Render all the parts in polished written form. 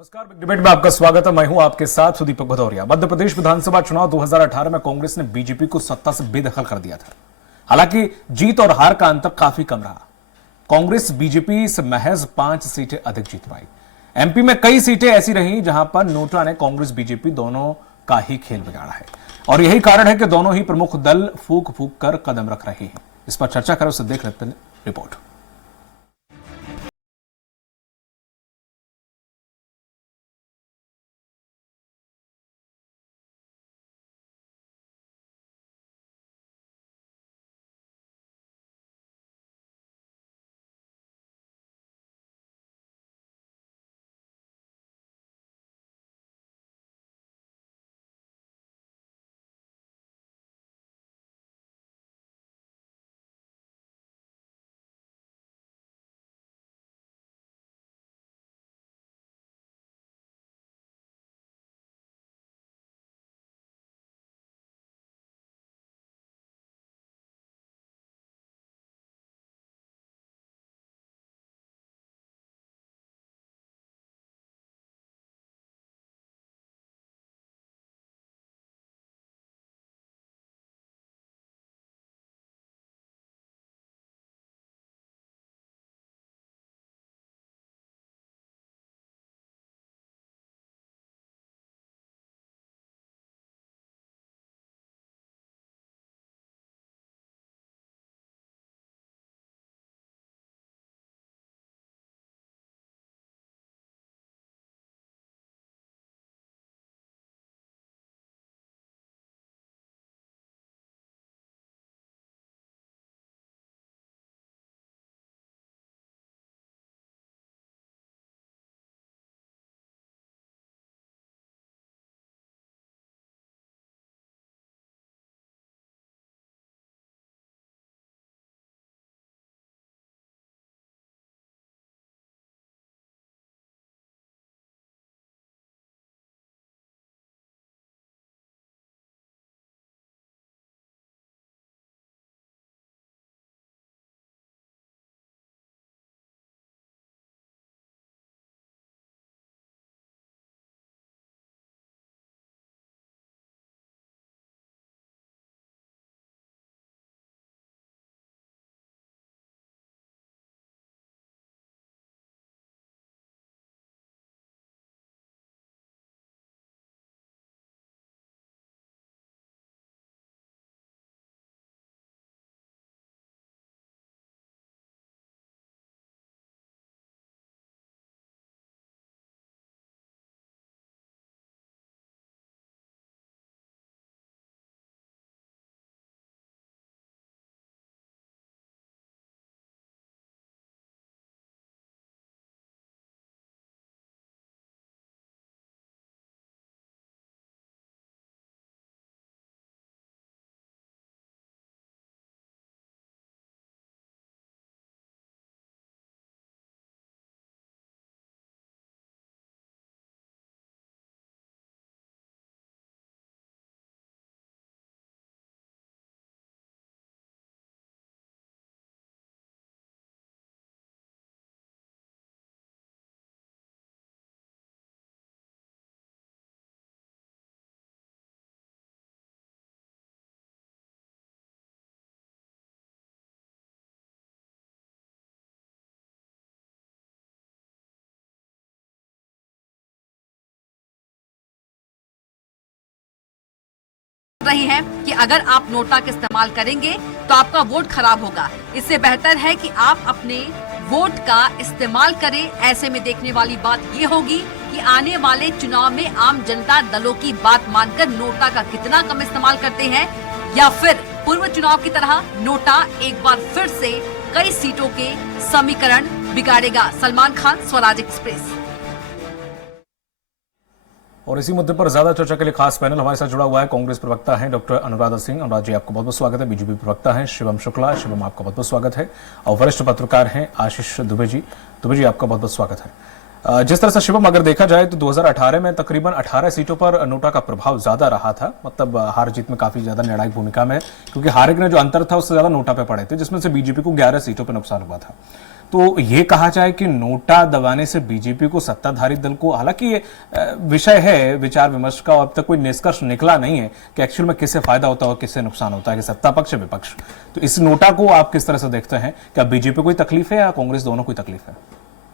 नमस्कार, big debate में आपका स्वागत है। मैं हूं आपके साथ सुदीपक भदौरिया। मध्य प्रदेश विधानसभा चुनाव 2018 में कांग्रेस ने बीजेपी को सत्ता से बेदखल कर दिया था। हालांकि जीत और हार का अंतर काफी कम रहा। कांग्रेस बीजेपी से महज 5 सीटें अधिक जीत पाई। एमपी में कई सीटें ऐसी रही जहां पर नोटा ने कांग्रेस बीजेपी दोनों का ही खेल बिगाड़ा है और यही कारण है कि दोनों ही प्रमुख दल फूक फूक कर कदम रख रहे हैं। इस पर चर्चा करें, उससे देख लेते हैं रिपोर्ट। रही है कि अगर आप नोटा का इस्तेमाल करेंगे तो आपका वोट खराब होगा। इससे बेहतर है कि आप अपने वोट का इस्तेमाल करें। ऐसे में देखने वाली बात ये होगी कि आने वाले चुनाव में आम जनता दलों की बात मानकर नोटा का कितना कम इस्तेमाल करते हैं या फिर पूर्व चुनाव की तरह नोटा एक बार फिर से कई सीटों के समीकरण बिगाड़ेगा। सलमान खान, स्वराज एक्सप्रेस। और इसी मुद्दे पर ज्यादा चर्चा के लिए खास पैनल हमारे साथ जुड़ा हुआ है। कांग्रेस प्रवक्ता हैं डॉक्टर अनुराधा सिंह। अनुराधा जी, आपका बहुत बहुत स्वागत है। बीजेपी प्रवक्ता हैं शिवम शुक्ला। शिवम, आपका बहुत बहुत स्वागत है। और वरिष्ठ पत्रकार हैं आशीष दुबे जी। दुबे जी, आपका बहुत बहुत स्वागत है। जिस तरह से शिवम अगर देखा जाए तो 2018 में तकरीबन 18 सीटों पर नोटा का प्रभाव ज्यादा रहा था, मतलब हार जीत में काफी ज्यादा निर्णायक भूमिका में, क्योंकि हारे में जो अंतर था उससे ज्यादा नोटा पे पड़े थे, जिसमें से बीजेपी को 11 सीटों पर नुकसान हुआ था। तो ये कहा जाए कि नोटा दबाने से बीजेपी को, सत्ताधारी दल को, हालांकि ये विषय है विचार विमर्श का, अब तक कोई निष्कर्ष निकला नहीं है कि एक्चुअल में किससे फायदा होता है और किससे नुकसान होता है, कि सत्ता पक्ष या विपक्ष। तो इस नोटा को आप किस तरह से देखते हैं? क्या बीजेपी को कोई तकलीफ है या कांग्रेस, दोनों कोई तकलीफ है?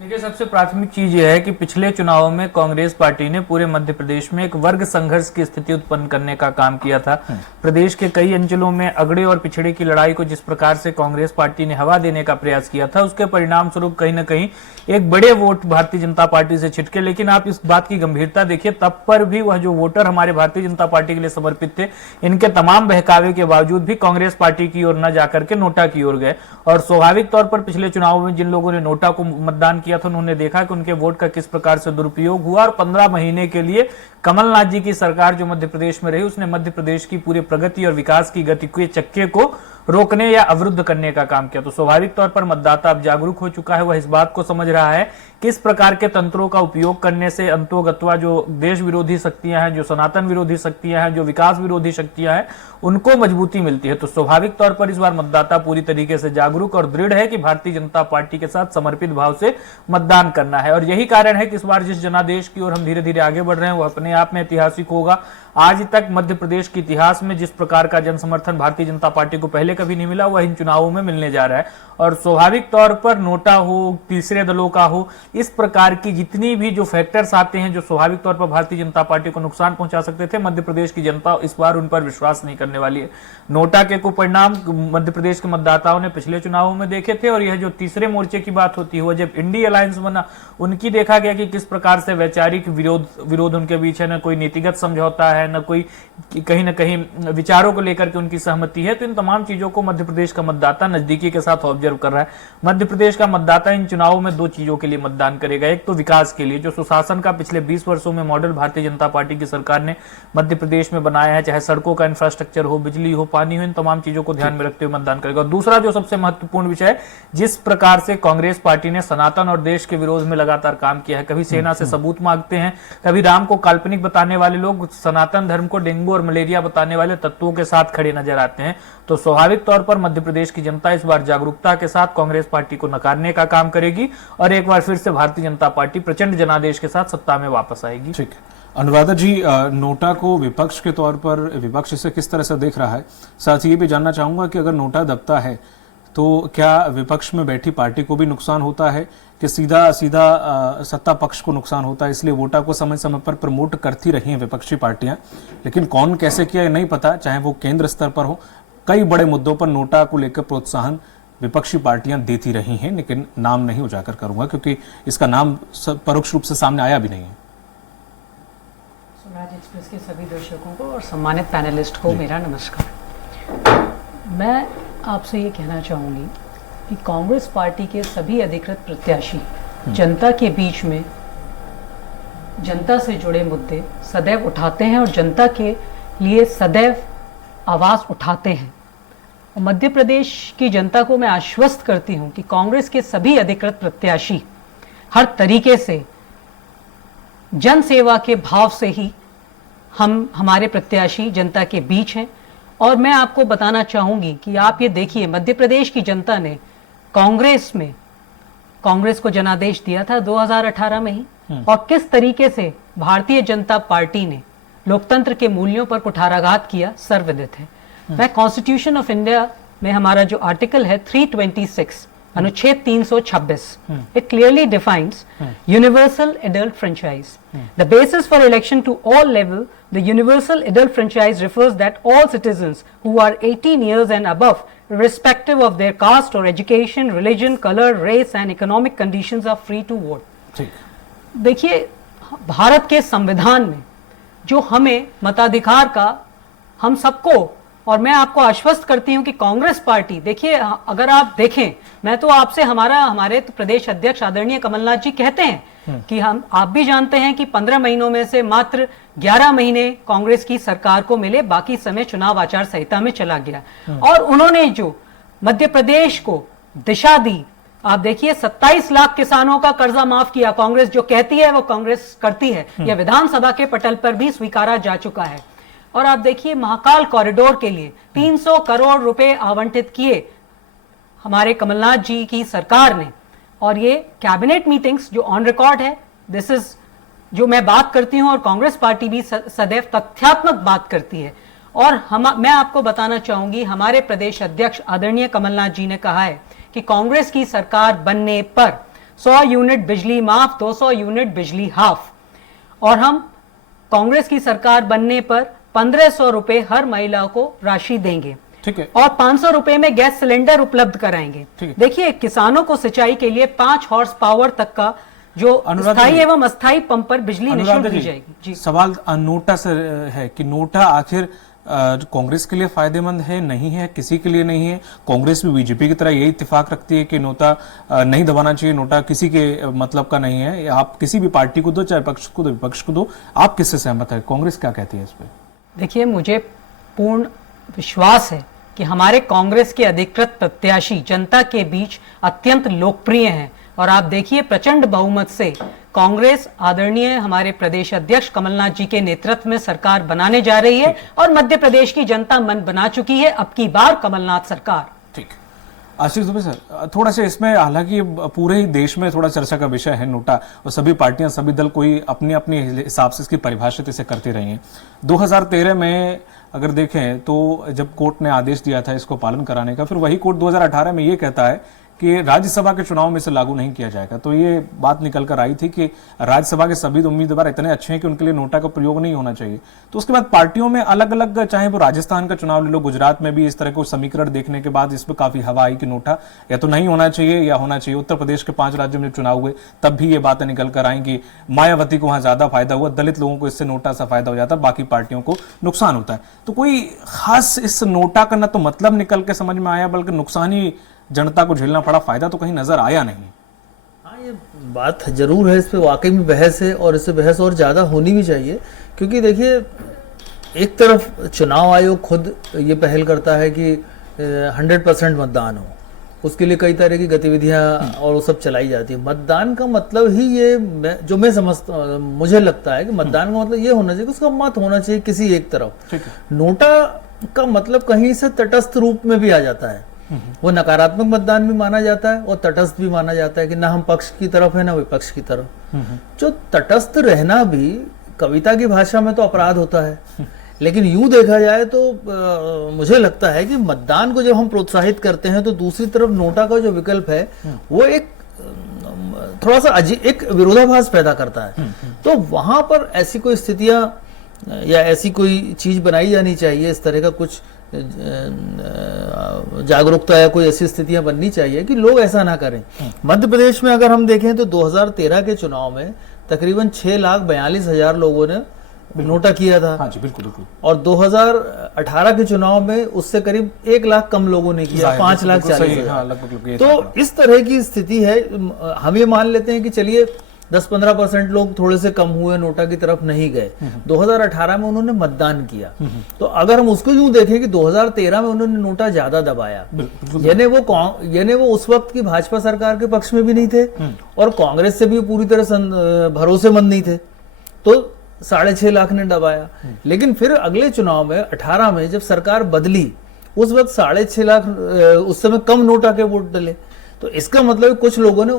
देखिए, सबसे प्राथमिक चीज यह है कि पिछले चुनावों में कांग्रेस पार्टी ने पूरे मध्य प्रदेश में एक वर्ग संघर्ष की स्थिति उत्पन्न करने का काम किया था। प्रदेश के कई अंचलों में अगड़े और पिछड़े की लड़ाई को जिस प्रकार से कांग्रेस पार्टी ने हवा देने का प्रयास किया था, उसके परिणाम स्वरूप कहीं न कहीं एक बड़े वोट भारतीय जनता पार्टी से छिटके। लेकिन आप इस बात की गंभीरता देखिए, तब पर भी वह जो वोटर हमारे भारतीय जनता पार्टी के लिए समर्पित थे, इनके तमाम बहकावे के बावजूद भी कांग्रेस पार्टी की ओर न जाकर के नोटा की ओर गए। और स्वाभाविक तौर पर पिछले चुनावों में जिन लोगों ने नोटा को मतदान किया था, उन्होंने देखा कि उनके वोट का किस प्रकार से दुरुपयोग हुआ, और 15 महीने के लिए कमलनाथ जी की सरकार जो मध्य प्रदेश में रही, उसने मध्य प्रदेश की पूरी प्रगति और विकास की गति के चक्के को रोकने या अवरुद्ध करने का काम किया। तो स्वाभाविक तौर पर मतदाता अब जागरूक हो चुका है, वह इस बात को समझ रहा है किस प्रकार के तंत्रों का उपयोग करने से अंतोगत्वा जो देश विरोधी शक्तियां हैं, जो सनातन विरोधी शक्तियां हैं, जो विकास विरोधी शक्तियां हैं, उनको मजबूती मिलती है। तो स्वाभाविक तौर पर इस बार मतदाता पूरी तरीके से जागरूक और दृढ़ है कि भारतीय जनता पार्टी के साथ समर्पित भाव से मतदान करना है। और यही कारण है कि इस बार जिस जनादेश की ओर हम धीरे धीरे आगे बढ़ रहे हैं, वह अपने आप में ऐतिहासिक होगा। आज तक मध्य प्रदेश के इतिहास में जिस प्रकार का जन समर्थन भारतीय जनता पार्टी को पहले कभी नहीं मिला, वह इन चुनावों में मिलने जा रहा है। और स्वाभाविक तौर पर नोटा हो, तीसरे दलों का हो, इस प्रकार की जितनी भी जो फैक्टर्स आते हैं जो स्वाभाविक तौर पर भारतीय जनता पार्टी को नुकसान पहुंचा सकते थे, मध्य प्रदेश की जनता इस बार उन पर विश्वास नहीं करने वाली है। नोटा के कुपरिणाम मध्य प्रदेश के मतदाताओं ने पिछले चुनावों में देखे थे। और यह जो तीसरे मोर्चे की बात होती है, जब इंडी अलायंस बना, उनकी देखा गया कि किस प्रकार से वैचारिक विरोध उनके बीच है, न कोई नीतिगत समझौता है, न कोई कहीं न कहीं विचारों को लेकर के उनकी सहमति है। तो इन तमाम चीजों को मध्य प्रदेश का मतदाता नजदीकी के साथ ऑब्जर्व कर रहा है। मध्य प्रदेश का मतदाता इन चुनावों में दो चीजों के लिए मतदान करेगा। एक तो विकास के लिए, जो सुशासन का पिछले 20 वर्षों में मॉडल भारतीय जनता पार्टी की सरकार ने मध्य प्रदेश में बनाया है, चाहे सड़कों का इंफ्रास्ट्रक्चर हो, बिजली हो, पानी हो, इन तमाम चीजों को ध्यान में रखते हुए मतदान करेगा। और दूसरा जो सबसे महत्वपूर्ण विषय है, जिस प्रकार से कांग्रेस पार्टी ने सनातन और देश के विरोध में लगातार काम किया है, कभी सेना से सबूत मांगते हैं, कभी राम को काल्पनिक बताने वाले लोग सनातन धर्म को डेंगू और मलेरिया बताने वाले तत्वों के साथ खड़े नजर आते हैं। तो स्वाभाविक तौर पर मध्य प्रदेश की जनता इस बार जागरूकता के साथ कांग्रेस पार्टी को नकारने का काम करेगी और एक बार फिर से भारतीय जनता पार्टी प्रचंड जनादेश के साथ सत्ता में वापस आएगी। ठीक है अनुराधा जी, नोटा को विपक्ष के तौर पर विपक्ष इसे किस तरह से देख रहा है? साथ ही ये भी जानना चाहूंगा कि अगर नोटा दबता है तो क्या विपक्ष में बैठी पार्टी को भी नुकसान होता है कि सीधा सत्ता पक्ष को नुकसान होता है? इसलिए वोटा को समय समय पर प्रमोट करती रही हैं विपक्षी पार्टियां, लेकिन कौन कैसे किया ये नहीं पता, चाहे वो केंद्र स्तर पर हो। कई बड़े मुद्दों पर नोटा को लेकर प्रोत्साहन विपक्षी पार्टियां देती रही हैं, लेकिन नाम नहीं उजागर करूंगा क्योंकि इसका नाम परोक्ष रूप से सामने आया भी नहीं है। स्वराज एक्सप्रेस के सभी दर्शकों को और सम्मानित पैनलिस्ट को मेरा नमस्कार। मैं आपसे ये कहना चाहूँगी कि कांग्रेस पार्टी के सभी अधिकृत प्रत्याशी जनता के बीच में जनता से जुड़े मुद्दे सदैव उठाते हैं और जनता के लिए सदैव आवाज़ उठाते हैं। मध्य प्रदेश की जनता को मैं आश्वस्त करती हूँ कि कांग्रेस के सभी अधिकृत प्रत्याशी हर तरीके से जन सेवा के भाव से ही हमारे प्रत्याशी जनता के बीच हैं। और मैं आपको बताना चाहूंगी कि आप ये देखिए, मध्य प्रदेश की जनता ने कांग्रेस को जनादेश दिया था 2018 में ही, और किस तरीके से भारतीय जनता पार्टी ने लोकतंत्र के मूल्यों पर कुठाराघात किया सर्वविदित है। मैं कॉन्स्टिट्यूशन ऑफ इंडिया में हमारा जो आर्टिकल है 326 अनुच्छेद 326, it clearly defines universal adult franchise. The basis for election to all level, the universal adult franchise refers that all citizens who are 18 years and above, irrespective of their caste or education, religion, color, race and economic conditions are free to vote. देखिए, भारत के संविधान में जो हमें मताधिकार का हम सबको, और मैं आपको आश्वस्त करती हूं कि कांग्रेस पार्टी, देखिए अगर आप देखें, मैं तो आपसे हमारे तो प्रदेश अध्यक्ष आदरणीय कमलनाथ जी कहते हैं कि आप भी जानते हैं कि 15 महीनों में से मात्र 11 महीने कांग्रेस की सरकार को मिले, बाकी समय चुनाव आचार संहिता में चला गया। और उन्होंने जो मध्य प्रदेश को दिशा दी, आप देखिए 27 लाख किसानों का कर्जा माफ किया। कांग्रेस जो कहती है वो कांग्रेस करती है। यह विधानसभा के पटल पर भी स्वीकारा जा चुका है। और आप देखिए महाकाल कॉरिडोर के लिए 300 करोड़ रुपए आवंटित किए हमारे कमलनाथ जी की सरकार ने। और ये कैबिनेट मीटिंग्स जो ऑन रिकॉर्ड है, दिस इज जो मैं बात करती हूं और कांग्रेस पार्टी भी सदैव तथ्यात्मक बात करती है। और मैं आपको बताना चाहूंगी, हमारे प्रदेश अध्यक्ष आदरणीय कमलनाथ जी ने कहा है कि कांग्रेस की सरकार बनने पर 100 यूनिट बिजली माफ, 200 यूनिट बिजली हाफ। और हम कांग्रेस की सरकार बनने पर 1500 रुपए हर महिला को राशि देंगे। ठीक है। और 500 रुपए में गैस सिलेंडर उपलब्ध कराएंगे। देखिए किसानों को सिंचाई के लिए 5 हॉर्स पावर तक का जो स्थायी एवं अस्थायी पंप पर बिजली निःशुल्क दी जाएगी। जी, सवाल नोटा से है कि नोटा आखिर कांग्रेस के लिए फायदेमंद है, नहीं है, किसी के लिए नहीं है। कांग्रेस भी बीजेपी की तरह यही इत्तेफाक रखती है कि नोटा नहीं दबाना चाहिए, नोटा किसी के मतलब का नहीं है। आप किसी भी पार्टी को दो, चाहे पक्ष को दो, विपक्ष को दो, आप किससे सहमत है? कांग्रेस क्या कहती है इस पे? देखिए मुझे पूर्ण विश्वास है कि हमारे कांग्रेस के अधिकृत प्रत्याशी जनता के बीच अत्यंत लोकप्रिय हैं। और आप देखिए प्रचंड बहुमत से कांग्रेस आदरणीय हमारे प्रदेश अध्यक्ष कमलनाथ जी के नेतृत्व में सरकार बनाने जा रही है। और मध्य प्रदेश की जनता मन बना चुकी है, अब की बार कमलनाथ सरकार। ठीक। आशीष दुबे सर, थोड़ा सा इसमें, हालांकि पूरे ही देश में थोड़ा चर्चा का विषय है नोटा, और सभी पार्टियां, सभी दल कोई अपने अपने हिसाब से इसकी परिभाषित इसे करती रही हैं। 2013 में अगर देखें तो जब कोर्ट ने आदेश दिया था इसको पालन कराने का, फिर वही कोर्ट 2018 में ये कहता है कि राज्यसभा के चुनाव में इसे लागू नहीं किया जाएगा। तो ये बात निकल कर आई थी कि राज्यसभा के सभी उम्मीदवार इतने अच्छे हैं कि उनके लिए नोटा का प्रयोग नहीं होना चाहिए। तो उसके बाद पार्टियों में अलग अलग, चाहे वो राजस्थान का चुनाव ले लो, गुजरात में भी इस तरह को समीकरण देखने के बाद इसमें काफी हवा आई कि नोटा या तो नहीं होना चाहिए या होना चाहिए। उत्तर प्रदेश के 5 राज्यों में चुनाव हुए तब भी ये बातें निकल कर आई कि मायावती को वहां ज्यादा फायदा हुआ, दलित लोगों को इससे नोटा सा फायदा हो जाता, बाकी पार्टियों को नुकसान होता है। तो कोई खास इस नोटा का न तो मतलब निकल के समझ में आया, बल्कि नुकसान ही जनता को झेलना पड़ा, फायदा तो कहीं नजर आया नहीं। हाँ, ये बात जरूर है, इस पे वाकई में बहस है और इससे बहस और ज्यादा होनी भी चाहिए। क्योंकि देखिए एक तरफ चुनाव आयोग खुद ये पहल करता है कि 100% मतदान हो, उसके लिए कई तरह की गतिविधियां और वो सब चलाई जाती है। मतदान का मतलब ही ये जो मैं समझता, मुझे लगता है कि मतदान का मतलब ये होना चाहिए कि उसका मत होना चाहिए किसी एक तरफ। नोटा का मतलब कहीं से तटस्थ रूप में भी आ जाता है, वो नकारात्मक मतदान भी माना जाता है और तटस्थ भी माना जाता है कि ना हम पक्ष की तरफ है ना विपक्ष की तरफ। जो तटस्थ रहना भी कविता की भाषा में तो अपराध होता है, लेकिन यूं देखा जाए तो मुझे लगता है कि मतदान को जब हम प्रोत्साहित करते हैं तो दूसरी तरफ नोटा का जो विकल्प है वो एक थोड़ा सा एक विरोधाभास पैदा करता है। तो वहां पर ऐसी कोई स्थितियां या ऐसी कोई चीज बनाई जानी चाहिए, इस तरह का कुछ जागरूकता या कोई ऐसी स्थितियां बननी चाहिए कि लोग ऐसा ना करें। मध्य प्रदेश में अगर हम देखें तो 2013 के चुनाव में तकरीबन 6,42,000 लोगों ने नोटा किया था। हाँ जी, बिल्कुल बिल्कुल। और 2018 के चुनाव में उससे करीब 1 लाख कम लोगों ने किया, 5,40,000। तो इस तरह की स्थिति है। हम ये मान लेते हैं कि चलिए 10-15% लोग थोड़े से कम हुए, नोटा की तरफ नहीं गए। 2018 में उन्होंने मतदान किया, तो अगर हम उसको यूं देखें कि 2013 में उन्होंने नोटा ज्यादा दबाया, यानी वो उस वक्त की भाजपा सरकार के पक्ष में भी नहीं थे और कांग्रेस से भी पूरी तरह भरोसेमंद नहीं थे, तो 6.5 लाख ने दबाया। लेकिन फिर अगले चुनाव में 18 में जब सरकार बदली, उस वक्त 6.5 लाख उस समय कम नोटा के वोट डले। तो इसका मतलब कुछ लोगों ने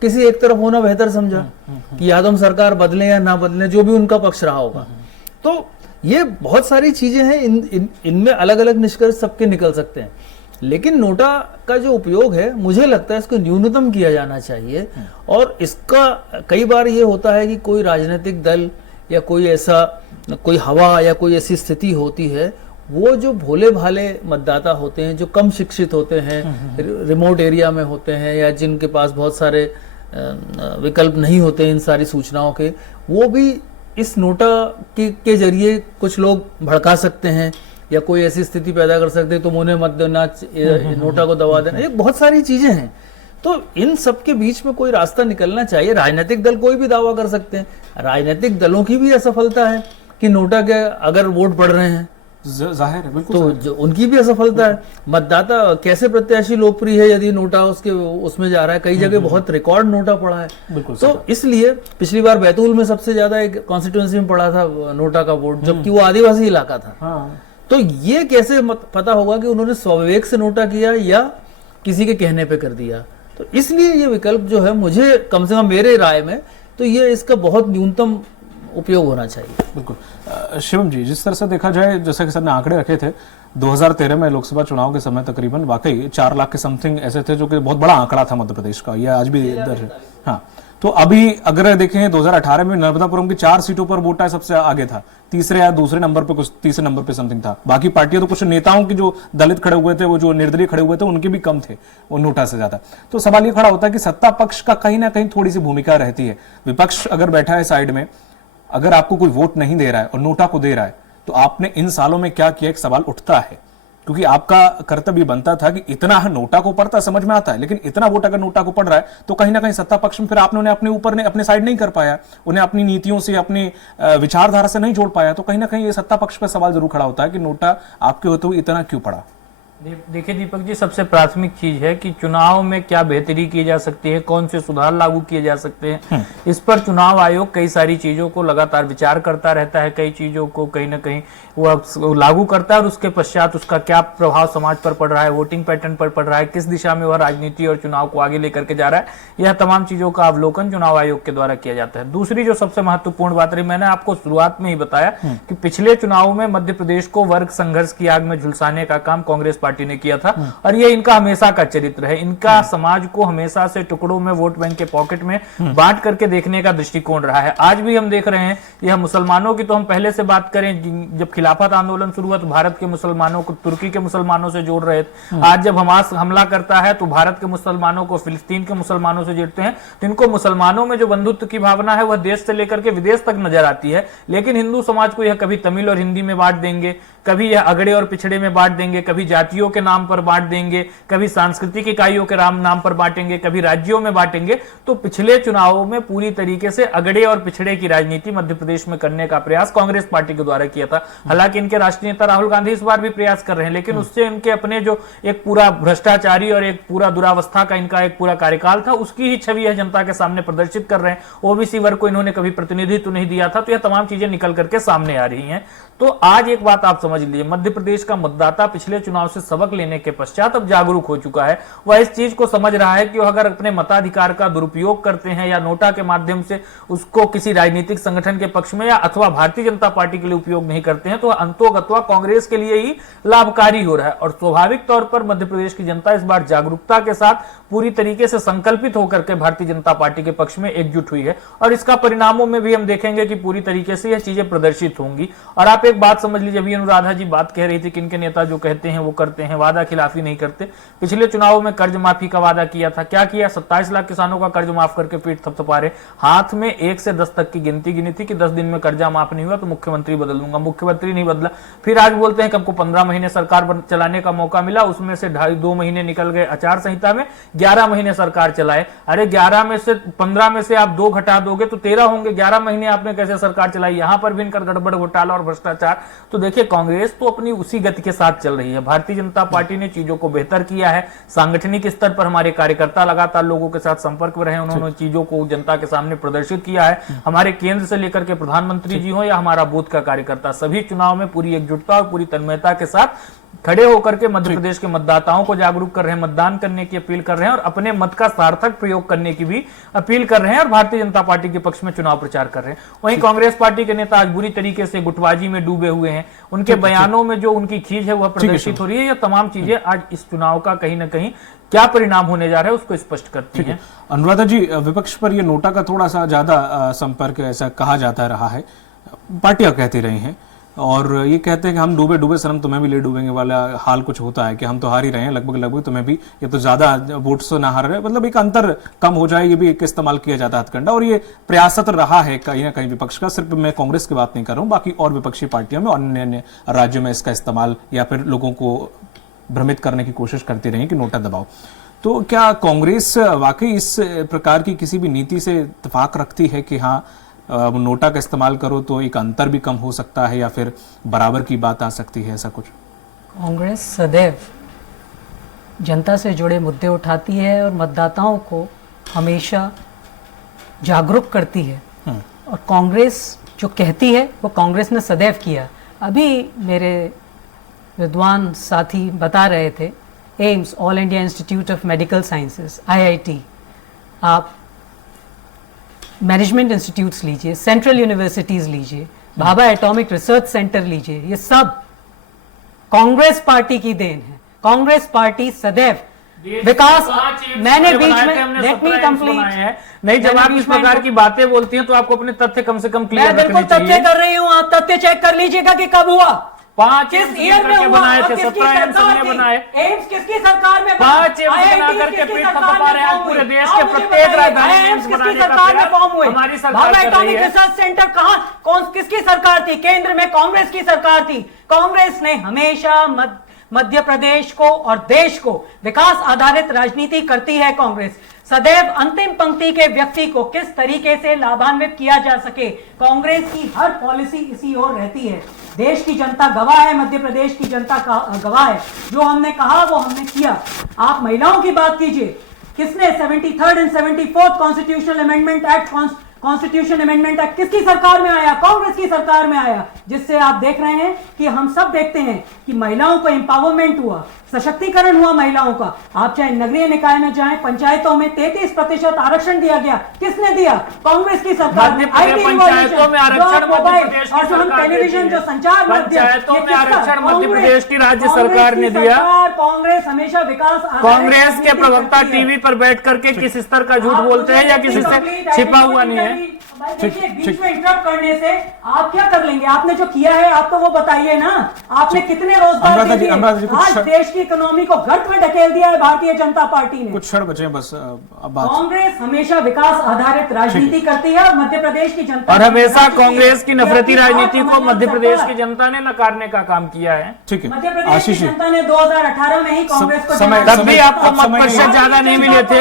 किसी एक तरफ होना बेहतर समझा कि या तो हम सरकार बदलें या ना बदलें, जो भी उनका पक्ष रहा होगा। तो ये बहुत सारी चीजें हैं, इनमें अलग अलग निष्कर्ष सबके निकल सकते हैं। लेकिन नोटा का जो उपयोग है, मुझे लगता है इसको न्यूनतम किया जाना चाहिए। और इसका कई बार ये होता है कि कोई राजनीतिक दल या कोई हवा या कोई ऐसी स्थिति होती है, वो जो भोले भाले मतदाता होते हैं, जो कम शिक्षित होते हैं, रिमोट एरिया में होते हैं या जिनके पास बहुत सारे विकल्प नहीं होते इन सारी सूचनाओं के, वो भी इस नोटा के जरिए कुछ लोग भड़का सकते हैं या कोई ऐसी स्थिति पैदा कर सकते हैं, तुम उन्हें मत देना, नोटा को दबा देना। ये बहुत सारी चीजें हैं। तो इन सब के बीच में कोई रास्ता निकलना चाहिए। राजनीतिक दल कोई भी दावा कर सकते हैं, राजनीतिक दलों की भी असफलता है कि नोटा के अगर वोट बढ़ रहे हैं जाहिर है, बिल्कुल तो जो उनकी भी असफलता है। मतदाता कैसे प्रत्याशी लोकप्रिय है यदि नोटा उसके उसमें जा रहा है, कई जगह बहुत रिकॉर्ड नोटा पड़ा है। बिल्कुल तो इसलिए पिछली बार बैतूल में सबसे ज्यादा एक कॉन्स्टिट्यूंसी में पड़ा था नोटा का वोट, जबकि वो आदिवासी इलाका था। हाँ। तो ये कैसे पता होगा कि उन्होंने स्वविवेक से नोटा किया या किसी के कहने पे कर दिया। तो इसलिए ये विकल्प जो है, मुझे कम से कम मेरे राय में तो ये इसका बहुत न्यूनतम उपयोग होना चाहिए। बिल्कुल। शिवम जी, जिस तरह से देखा जाए, जैसे कि सर ने आंकड़े रखे थे 2013 में लोकसभा चुनाव के समय तकरीबन वाकई 4 लाख के समथिंग ऐसे थे, जो कि बहुत बड़ा आंकड़ा था मध्य प्रदेश का, यह आज भी दर्ज है। हाँ, तो अभी अगर देखें 2018 में नर्मदापुरम की 4 सीटों पर वोटा सबसे आगे था, तीसरे या दूसरे नंबर पे, कुछ तीसरे नंबर पे समथिंग था। बाकी पार्टियां तो कुछ नेताओं की जो दलित खड़े हुए थे, वो जो निर्दलीय खड़े हुए थे, उनके भी कम थे वो नोटा से ज्यादा। तो सवाल ये खड़ा होता है कि सत्ता पक्ष का कहीं ना कहीं थोड़ी सी भूमिका रहती है। विपक्ष अगर बैठा है साइड में, अगर आपको कोई वोट नहीं दे रहा है और नोटा को दे रहा है, तो आपने इन सालों में क्या किया, एक सवाल उठता है। क्योंकि आपका कर्तव्य बनता था कि इतना नोटा को पढ़ता समझ में आता है, लेकिन इतना वोट अगर नोटा को पढ़ रहा है तो कहीं ना कहीं सत्ता पक्ष में फिर आपने उन्हें अपने ऊपर अपने साइड नहीं कर पाया, उन्हें अपनी नीतियों से, अपनी विचारधारा से नहीं जोड़ पाया। तो कहीं ना कहीं ये सत्ता पक्ष पर सवाल जरूर खड़ा होता है कि नोटा आपके होते हुए इतना क्यों पड़ा। देखिए दीपक जी, सबसे प्राथमिक चीज है कि चुनाव में क्या बेहतरी की जा सकती है, कौन से सुधार लागू किए जा सकते हैं, इस पर चुनाव आयोग कई सारी चीजों को लगातार विचार करता रहता है। कई चीजों को कहीं ना कहीं वो लागू करता है और उसके पश्चात उसका क्या प्रभाव समाज पर पड़ रहा है, वोटिंग पैटर्न पर पड़ रहा है, किस दिशा में वह राजनीति और चुनाव को आगे लेकर के जा रहा है, यह तमाम चीजों का अवलोकन चुनाव आयोग के द्वारा किया जाता है। दूसरी जो सबसे महत्वपूर्ण बात रही, मैंने आपको शुरुआत में ही बताया कि पिछले चुनाव में मध्य प्रदेश को वर्ग संघर्ष की आग में झुलसाने का काम कांग्रेस पार्टी ने किया था और ये इनका हमेशा का चरित्र है। इनका समाज को हमेशा से टुकड़ों में, वोट बैंक के पॉकेट में बांट करके देखने का दृष्टिकोण रहा है। आज भी हम देख रहे हैं, यह मुसलमानों की तो हम पहले से बात करें, जब खिलाफत आंदोलन शुरू हुआ तो भारत के मुसलमानों को तुर्की के मुसलमानों से जोड़ रहे थे। आज जब हमास हमला करता है तो भारत के मुसलमानों को फिलिस्तीन के मुसलमानों से जोड़ते हैं। तो इनको मुसलमानों में जो बंधुत्व की भावना है वह देश से लेकर के विदेश तक नजर आती है। लेकिन हिंदू समाज को यह कभी तमिल और हिंदी में बांट देंगे, कभी यह अगड़े और पिछड़े में बांट देंगे, कभी जातियों के नाम पर बांट देंगे, कभी सांस्कृतिक इकाइयों के नाम पर बांटेंगे, कभी राज्यों में बांटेंगे। तो पिछले चुनावों में पूरी तरीके से अगड़े और पिछड़े की राजनीति मध्य प्रदेश में करने का प्रयास कांग्रेस पार्टी के द्वारा किया था। हालांकि इनके राष्ट्रीय नेता राहुल गांधी इस बार भी प्रयास कर रहे हैं, लेकिन उससे इनके अपने जो एक पूरा भ्रष्टाचारी और एक पूरा दुरावस्था का इनका एक पूरा कार्यकाल था, उसकी ही छवि यह जनता के सामने प्रदर्शित कर रहे हैं। ओबीसी वर्ग को इन्होंने कभी प्रतिनिधित्व नहीं दिया था। तो यह तमाम चीजें निकल करके सामने आ रही हैं। तो आज एक बात आप समझ लीजिए, मध्य प्रदेश का मतदाता पिछले चुनाव से सबक लेने के पश्चात अब जागरूक हो चुका है। वह इस चीज को समझ रहा है कि वह अगर अपने मताधिकार का दुरुपयोग करते हैं या नोटा के माध्यम से उसको किसी राजनीतिक संगठन के पक्ष में या अथवा भारतीय जनता पार्टी के लिए उपयोग नहीं करते हैं, तो अंतोगत्वा कांग्रेस के लिए ही लाभकारी हो रहा है। और स्वाभाविक तौर पर मध्य प्रदेश की जनता इस बार जागरूकता के साथ पूरी तरीके से संकल्पित होकर के भारतीय जनता पार्टी के पक्ष में एकजुट हुई है और इसका परिणामों में भी हम देखेंगे कि पूरी तरीके से यह चीजें प्रदर्शित होंगी। और आप एक बात समझ लीजिए, अभी अनुराधा जी बात कह रही थी कि इनके नेता जो कहते हैं वो करते हैं, वादा खिलाफी नहीं करते। पिछले चुनावों में कर्ज माफी का वादा किया था, क्या किया? 27 लाख किसानों का कर्ज माफ करके पीठ थपथपा रहे। हाथ में 1 से 10 तक की गिनती गिनी थी कि 10 दिन में कर्जा माफ नहीं हुआ तो मुख्यमंत्री बदल दूंगा। मुख्यमंत्री नहीं बदला। फिर आज बोलते हैं कि हमको 15 महीने सरकार चलाने का मौका मिला, उसमें से 2.5 महीने निकल गए आचार संहिता में, 11 महीने सरकार चलाए। अरे 11 में से 15 में से आप 2 घटा दोगे तो 13 होंगे। 11 महीने आपने कैसे सरकार चलाई? यहां पर भी इनका गड़बड़, घोटाला और भ्रष्टाचार। तो देखिए, कांग्रेस तो अपनी उसी गति के साथ चल रही है। भारतीय जनता पार्टी ने चीजों को बेहतर किया है। सांगठनिक स्तर पर हमारे कार्यकर्ता लगातार लोगों के साथ संपर्क में रहे, उन्होंने चीजों को जनता के सामने प्रदर्शित किया है। हमारे केंद्र से लेकर के प्रधानमंत्री जी हो या हमारा बूथ का कार्यकर्ता, सभी चुनाव में पूरी एकजुटता और पूरी तन्मयता के साथ खड़े होकर के मध्य प्रदेश के मतदाताओं को जागरूक कर रहे हैं, मतदान करने की अपील कर रहे हैं और अपने मत का सार्थक प्रयोग करने की भी अपील कर रहे हैं और भारतीय जनता पार्टी के पक्ष में चुनाव प्रचार कर रहे हैं। वहीं कांग्रेस पार्टी के नेता आज बुरी तरीके से गुटबाजी में डूबे हुए हैं। उनके बयानों में जो उनकी खींच है वह प्रदर्शित हो रही है। यह तमाम चीजें आज इस चुनाव का कहीं ना कहीं क्या परिणाम होने जा रहा है उसको स्पष्ट करती है। अनुराधा जी, विपक्ष पर यह नोटा का थोड़ा सा ज्यादा संपर्क ऐसा कहा जाता रहा है, पार्टियां कहती रही हैं और ये कहते हैं कि हम डूबे डूबे सनम तुम्हें भी ले डूबेंगे वाला हाल कुछ होता है कि हम तो हार ही रहे हैं लगभग तुम्हें भी, ये तो ज्यादा वोट से ना हार रहे, मतलब एक अंतर कम हो जाए, ये भी एक इस्तेमाल किया जाता है हथकंडा। और ये प्रयासरत रहा है कहीं ना कहीं विपक्ष का, सिर्फ मैं कांग्रेस की बात नहीं कर रहा हूं, बाकी और विपक्षी पार्टियों में अन्य अन्य राज्यों में इसका इस्तेमाल या फिर लोगों को भ्रमित करने की कोशिश करती रही कि नोटा दबाओ। तो क्या कांग्रेस वाकई इस प्रकार की किसी भी नीति से इत्तेफाक रखती है कि हाँ नोटा का इस्तेमाल करो तो एक अंतर भी कम हो सकता है या फिर बराबर की बात आ सकती है, ऐसा कुछ? कांग्रेस सदैव जनता से जुड़े मुद्दे उठाती है और मतदाताओं को हमेशा जागरूक करती है, और कांग्रेस जो कहती है वो कांग्रेस ने सदैव किया। अभी मेरे विद्वान साथी बता रहे थे, AIIMS all India institute of medical sciences IIT, आप मैनेजमेंट इंस्टीट्यूट्स लीजिए, सेंट्रल यूनिवर्सिटीज लीजिए, भाभा एटॉमिक रिसर्च सेंटर लीजिए, ये सब कांग्रेस पार्टी की देन है। कांग्रेस पार्टी सदैव विकास, मैंने बीच में लेट मी कंप्लीट, नहीं, जब आप इस प्रकार की बातें बोलती हैं तो आपको अपने तथ्य कम से कम क्लियर मैं बिल्कुल तथ्य कर रही हूँ, आप तथ्य चेक कर लीजिएगा कि कब हुआ, 5 किस ईयर में हुआ, बनाए थे, किसकी 17 एम्स सरकार हमने थी? बनाए, एम्स किसकी सरकार में 5 एम्स बना करके पेट खपा रहे हैं पूरे देश के प्रत्येक राजधानी में एम्स बनाने का सरकार में फॉर्म हुए, हमारी सरकार कर रही एटॉमिक है। रिसर्च सेंटर कहां, कौन किसकी सरकार थी? केंद्र में कांग्रेस की सरकार थी। कांग्रेस ने हमेशा मध्य प्रदेश को और देश को विकास आधारित राजनीति करती है। कांग्रेस सदैव अंतिम पंक्ति के व्यक्ति को किस तरीके से लाभान्वित किया जा सके, कांग्रेस की हर पॉलिसी इसी ओर रहती है। देश की जनता गवाह है, मध्य प्रदेश की जनता गवाह है, जो हमने कहा वो हमने किया। आप महिलाओं की बात कीजिए, किसने 73rd and 74th constitutional amendment act, constitution amendment act किसकी सरकार में आया? कांग्रेस की सरकार में आया, जिससे आप देख रहे हैं कि हम सब देखते हैं कि महिलाओं को एम्पावरमेंट हुआ, सशक्तिकरण हुआ महिलाओं का। आप चाहे नगरीय निकाय में जाएं, पंचायतों में 33% आरक्षण दिया गया, किसने दिया? कांग्रेस की सरकार ने। पंचायतों में आरक्षण मध्य प्रदेश की सरकार टेलीविजन जो संचार पंचायतों में आरक्षण मध्य प्रदेश की राज्य सरकार ने दिया। कांग्रेस हमेशा विकास, कांग्रेस के प्रवक्ता टीवी पर बैठ करके किस स्तर का झूठ बोलते हैं या किसी से छिपा हुआ नहीं है। देखिए, बीच में इंटरप्ट करने से आप क्या कर लेंगे? आपने जो किया है आप तो वो बताइए ना, आपने कितने रोजगार दे दिए? आज देश की इकोनॉमी को गर्त में ढकेल दिया है भारतीय जनता पार्टी ने। कुछ क्षण बचे हैं बस, अब बात। कांग्रेस हमेशा विकास आधारित राजनीति करती है और मध्य प्रदेश की जनता, और हमेशा कांग्रेस की नफरती राजनीति को मध्य प्रदेश की जनता ने नकारने का काम किया है। ठीक है, मध्य प्रदेश की आशीष जी, जनता ने 2018 में ही कांग्रेस को तब भी आपको मत प्रतिशत ज्यादा नहीं मिले थे।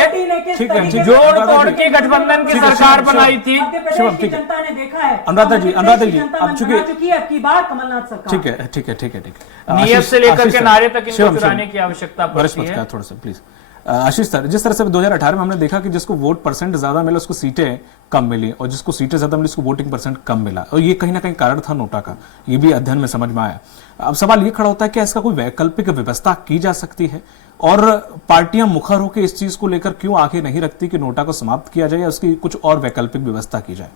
ठीक है, ठीक है। जोड़ तोड़ के गठबंधन की सरकार बनाई थी। शिवम, ठीक है, जनता ने देखा है। अनुराधा जी, अब चुकी है आपकी बात कमलनाथ सरकार। ठीक है, ठीक है, ठीक है, ठीक है। नियत से लेकर के नारे तक इनको शिवम, चुराने की आवश्यकता पड़ती है। थोड़ा सा प्लीज आशीष सर, जिस तरह से 2018 में हमने देखा कि जिसको वोट परसेंट ज्यादा मिला उसको सीटें कम मिली और जिसको सीटें ज्यादा मिली उसको वोटिंग परसेंट कम मिला, और ये कहीं ना कहीं कारण था नोटा का, ये भी अध्ययन में समझ में आया। अब सवाल ये खड़ा होता है कि इसका कोई वैकल्पिक व्यवस्था की जा सकती है, और पार्टियां मुखर होकर इस चीज को लेकर क्यों आगे नहीं रखती कि नोटा को समाप्त किया जाए या उसकी कुछ और वैकल्पिक व्यवस्था की जाए?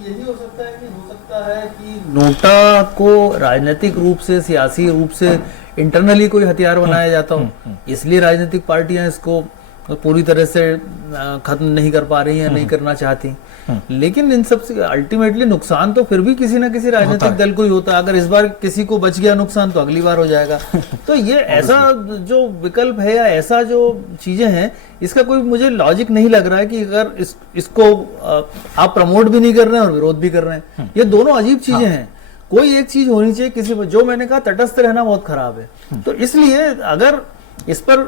यही हो सकता है कि नोटा को राजनीतिक रूप से, सियासी रूप से इंटरनली कोई हथियार बनाया जाता हो, इसलिए राजनीतिक पार्टियां इसको पूरी तरह से खत्म नहीं कर पा रही हैं, नहीं करना चाहती। लेकिन इन सब से अल्टीमेटली नुकसान तो फिर भी किसी ना किसी राजनीतिक दल को ही होता है। अगर इस बार किसी को बच गया नुकसान तो अगली बार हो जाएगा। तो ये ऐसा जो विकल्प है या ऐसा जो चीजें हैं, इसका कोई मुझे लॉजिक नहीं लग रहा है कि अगर इसको आप प्रमोट भी नहीं कर रहे हैं और विरोध भी कर रहे हैं, ये दोनों अजीब चीजें हैं। कोई एक चीज होनी चाहिए किसी पर, जो मैंने कहा तटस्थ रहना बहुत खराब है। तो इसलिए अगर इस पर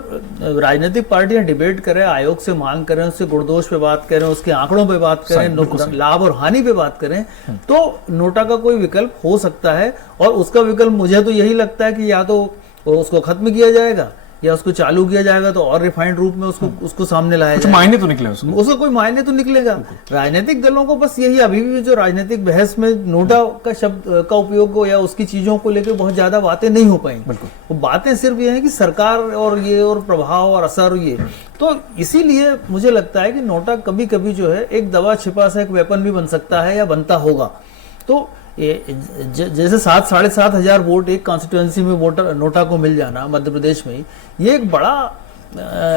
राजनीतिक पार्टियां डिबेट करें, आयोग से मांग करें, उससे गुणदोष पे बात करें, उसके आंकड़ों पे बात करें, लाभ और हानि पे बात करें, तो नोटा का कोई विकल्प हो सकता है। और उसका विकल्प मुझे तो यही लगता है कि या तो उसको खत्म किया जाएगा या उसको चालू किया जाएगा, तो और रिफाइंड रूप में उसको सामने लाया जाएगा। मायने तो निकले उसका कोई मायने तो निकलेगा। राजनीतिक दलों को बस यही, अभी भी जो राजनीतिक बहस में नोटा का शब्द का उपयोग हो या उसकी चीजों को लेकर बहुत ज्यादा बातें नहीं हो पाएंगी। वो बातें सिर्फ ये है कि सरकार और ये और प्रभाव और असर, ये तो इसीलिए मुझे लगता है कि नोटा कभी कभी जो है एक दवा छिपा सा एक वेपन भी बन सकता है या बनता होगा। तो जैसे 7-7.5 हजार वोट एक कॉन्स्टिट्यूएंसी में वोटर नोटा को मिल जाना मध्य प्रदेश में, ये एक बड़ा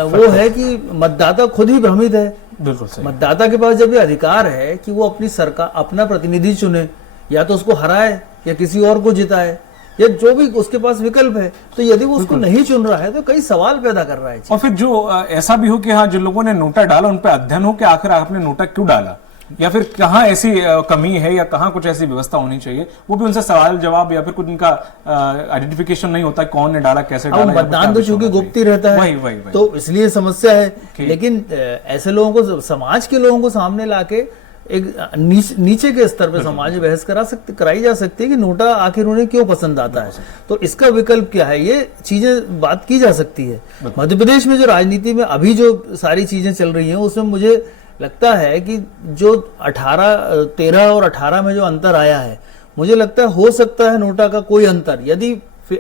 वो है कि मतदाता खुद ही भ्रमित है। बिल्कुल सही। मतदाता के पास जब ये अधिकार है कि वो अपनी सरकार, अपना प्रतिनिधि चुने, या तो उसको हराए या किसी और को जिताए, या जो भी उसके पास विकल्प है, तो यदि वो उसको नहीं चुन रहा है तो कई सवाल पैदा कर रहा है। और फिर जो ऐसा भी हो कि हाँ, जिन लोगों ने नोटा डाला उन पर अध्ययन हो कि आखिर आपने नोटा क्यों डाला, या फिर कहाँ ऐसी कमी है या कहाँ कुछ ऐसी व्यवस्था होनी चाहिए, वो भी उनसे सवाल जवाब या फिर कुछ उनका आइडेंटिफिकेशन नहीं होता, कौन ने डाला, कैसे डाला। मतदान तो चूंकि गुप्त ही रहता है, तो इसलिए समस्या है। लेकिन ऐसे लोगों को, समाज के लोगों को सामने लाके एक नीचे के स्तर पे समाज में बहस कराई जा सकती है कि नोटा आखिर उन्हें क्यों पसंद आता है, तो इसका विकल्प क्या है, ये चीजें बात की जा सकती है। मध्य प्रदेश में जो राजनीति में अभी जो सारी चीजें चल रही हैं उसमें मुझे लगता है कि जो 13 और 18 में जो अंतर आया है, मुझे लगता है हो सकता है नोटा का कोई अंतर, यदि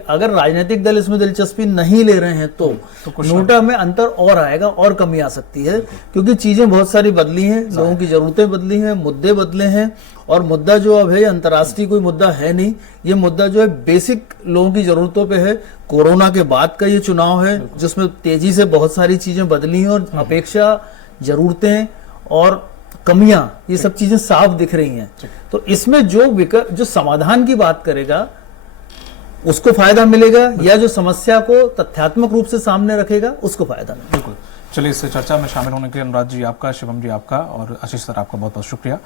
अगर राजनीतिक दल इसमें दिलचस्पी नहीं ले रहे हैं तो नोटा में अंतर और आएगा और कमी आ सकती है, क्योंकि चीजें बहुत सारी बदली हैं, लोगों की जरूरतें बदली हैं, मुद्दे बदले हैं, और मुद्दा जो अब है अंतर्राष्ट्रीय कोई मुद्दा है नहीं, ये मुद्दा जो है बेसिक लोगों की जरूरतों पे है। कोरोना के बाद का ये चुनाव है जिसमें तेजी से बहुत सारी चीजें बदली हैं और अपेक्षा, जरूरतें और कमियां, ये सब चीजें साफ दिख रही हैं। तो इसमें जो समाधान की बात करेगा उसको फायदा मिलेगा, या जो समस्या को तथ्यात्मक रूप से सामने रखेगा उसको फायदा मिलेगा। बिल्कुल। चलिए, इस चर्चा में शामिल होने के लिए अनुराग जी आपका, शिवम जी आपका और आशीष सर आपका बहुत बहुत शुक्रिया।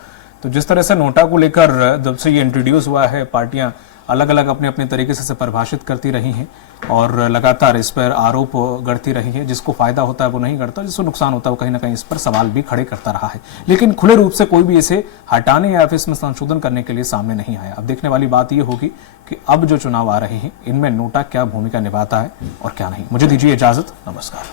तो जिस तरह से नोटा को लेकर जब से ये इंट्रोड्यूस हुआ है, पार्टियां अलग अलग अपने अपने तरीके से परिभाषित करती रही हैं और लगातार इस पर आरोप गढ़ती रही है। जिसको फायदा होता है वो नहीं गढ़ता, जिसको नुकसान होता है वो कहीं ना कहीं इस पर सवाल भी खड़े करता रहा है, लेकिन खुले रूप से कोई भी इसे हटाने या फिर इसमें संशोधन करने के लिए सामने नहीं आया। अब देखने वाली बात ये होगी कि अब जो चुनाव आ रहे हैं इनमें नोटा क्या भूमिका निभाता है और क्या नहीं। मुझे दीजिए इजाजत, नमस्कार।